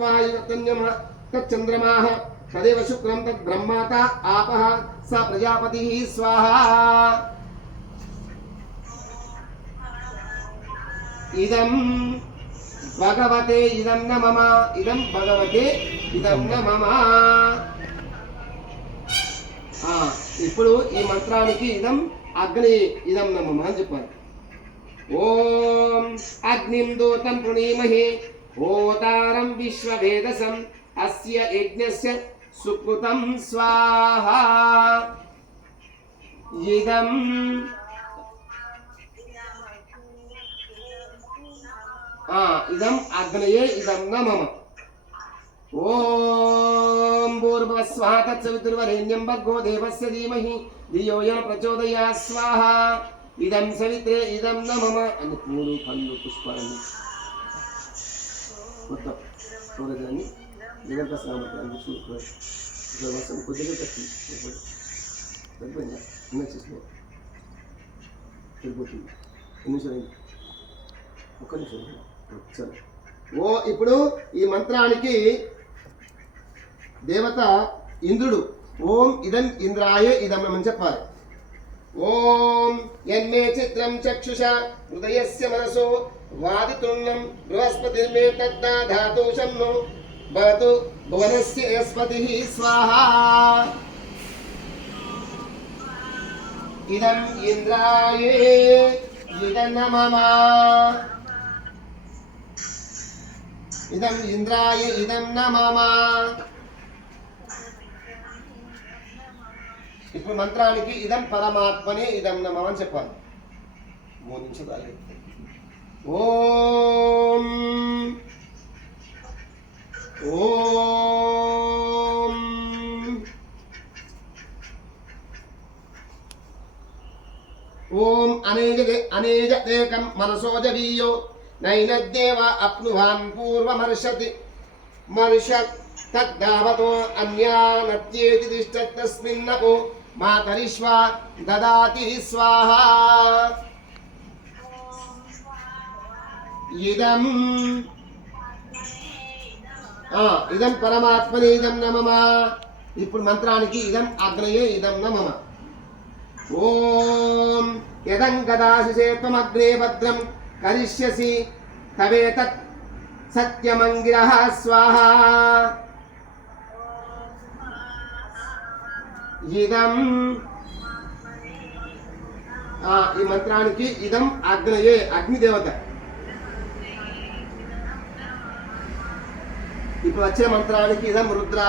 తద్వాయుతన్యమ తచ్చంద్రమాః తదేవ శుక్రం తద్ బ్రహ్మాత ఆపః స ప్రజాపతి స్వాహా ఇదం భగవతే ఇదం న మమ ఇదం భగవతే ఇదం న మమ ఆ, ఇప్పుడు ఈ మంత్రానికి ఇదం అగ్ని ఇదం న మమ అని చెప్పాలి. ఓం అగ్నిం దూతం ప్రణీమహే హోతారం విశ్వవేదసం. అస్య యజ్ఞస్య సుకృతం స్వాహా. ఇదం ఇదం అగ్నయే ఇదం న మమ. ఓం భూర్భువస్వః తత్సవితుర్వరేణ్యం భగో దేవస్య ధీమహి. ధియో యః ప్రచోదయాత్ స్వాహ. ఇదం సవిత్రే ఇదం న మమ. అని పూలు పళ్ళు పుష్పాలన్నీ మొత్తం చూడదాన్ని నిగంత సామర్థ్యాన్ని చూసుకోవాలి ఇట్లా వర్షం కొద్దిగా తగ్గింది సరిపోయిందా? చిన్న చేసిన సరిపోతుంది. ఎన్ని అయింది? ఒక్క నిమిషం. సరే. ఓ ఇప్పుడు ఈ మంత్రానికి దేవత ఇంద్రుడు. ఓం ఇదం ఇంద్రాయ ఇదం అని చెప్పాలి. ఓం యన్మే చిత్రం చక్షుష హృదయస్య మనసో వాదితుల్యం బృహస్పతిర్మే తద్దా ధాతుషం ను భవతు భువనస్య యస్పతి స్వాహా. ఇదం ఇంద్రాయే ఇదం మమ ఇదం ఇంద్రాయ ఇదం న మమ ఇప్పుడు మంత్రానికి ఇదం పరమాత్మనే ఇదం న అని చెప్పాలి. మూడు నిమిషాలు ఓం. ఓం. ఓం అనేజ అనేజ ఏకం మనసోజవీయో నైనద్దేవ అప్నువాన్ పూర్వమర్షతి. మర్షత్ తద్దావతో అన్యానత్యేతి తిష్టత్తస్మిన్నపో మాతరిష్వా దదాతి స్వాహా ఇదం ఇదం పరమాత్మని ఇదం నమమ ఇప్పుడు మంత్రానికి ఇదం అగ్నయే ఇదం నమమ. ఓం యదం గదాశిషే త్వమగ్నే భద్రం కరిష్యసి తవేతత్ సత్యమంగిర స్వాహ. ఇదం. ఆ, ఈ మంత్రానికి ఇదం అగ్నయే అగ్నిదేవత. ఇప్పుడు వచ్చే మంత్రానికి ఇదం రుద్ర